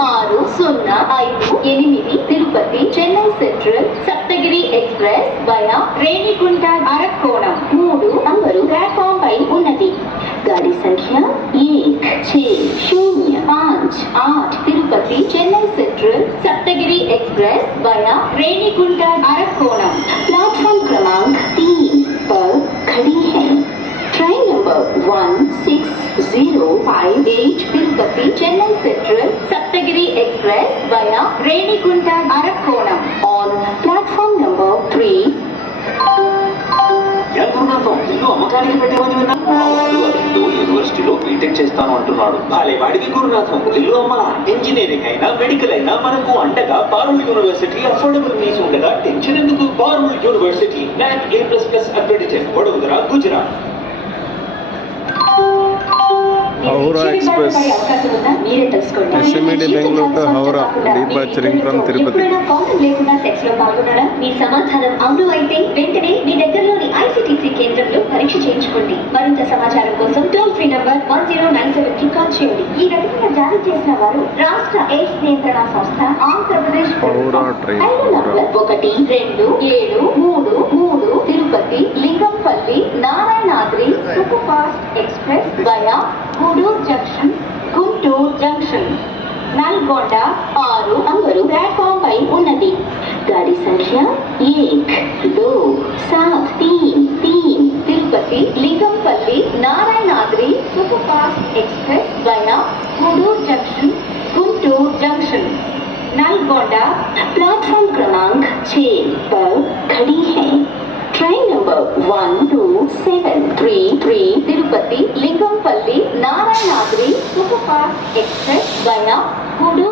6058 Tirupati Chennai central Saptagiri express via Renigunta Arakkonam 3 number platform పై ఉన్నది. गाड़ी संख्या 1605 Tirupati Chennai central Saptagiri express via Renigunta Arakkonam platform क्रमांक 3 पर खड़ी है. Train number 16058 Tirupati Chennai central Saptagiri express via Renigunta Arakkonam on platform number 3. అమ్మకానికి పెట్టామని యూనివర్సిటీలో బీటెక్ చేస్తాను అంటున్నాడు. వాడికి గురునాథం ఇల్లు అమ్మాలా. ఇంజనీరింగ్ అయినా మెడికల్ అయినా మనకు అండగా పారుల్ యూనివర్సిటీ అఫోర్డబుల్ ఫీజు ఉండగా టెన్షన్ ఎందుకు? Parul university NAC A++ accredited, Vadodara, Gujarat. Howrah Express, SMED Bengaluru to Howrah, departing from Tirupati. మీ సమాచారం అవును అయితే వెంటనే మీ దగ్గరలోని ICTC కేంద్రంలో పరీక్ష చేయించుకోండి. మరింత సమాచారం కోసం టోల్ ఫ్రీ నంబర్ 1097 కి కాల్ చేయండి. ఈ రకమైన జారీ చేసిన వారు రాష్ట్ర ఎయిడ్స్ నియంత్రణ సంస్థ, Andhra Pradesh Howrah train. 12733 Tirupati Lingampalli Narayanadri super fast express via Gudur junction, Guntur junction, Nalgonda 6 number platform పై ఉన్నది. गाड़ी संख्या 1273 Tirupati Lingampalli Narayanadri super fast express via Gudur junction, Guntur junction, Nalgonda platform क्रमांक 6 पर खड़ी है. Train number 12733 Tirupati Lingampalli Narayanadri superfast express via गूडूरू